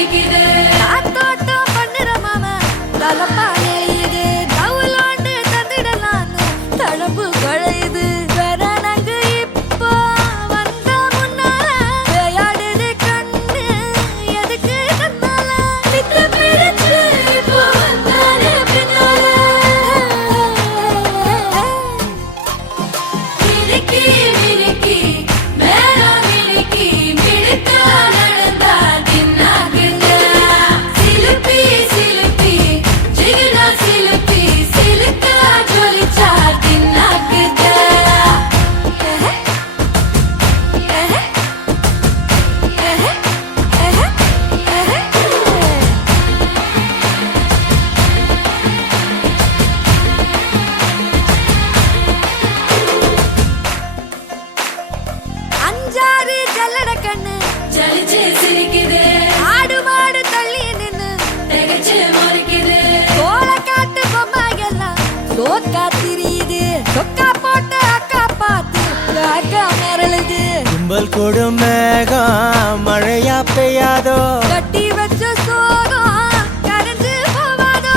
Take it out. சொக்கா திரியுது. சொக்கா போட்டு அக்கா பார்த்து அக்கா மரளுது. கும்பல் கொடும் மேகம் மழையா பெய்யாதோ? கட்டி வச்ச சோகம் கரைஞ்சு போவாதோ?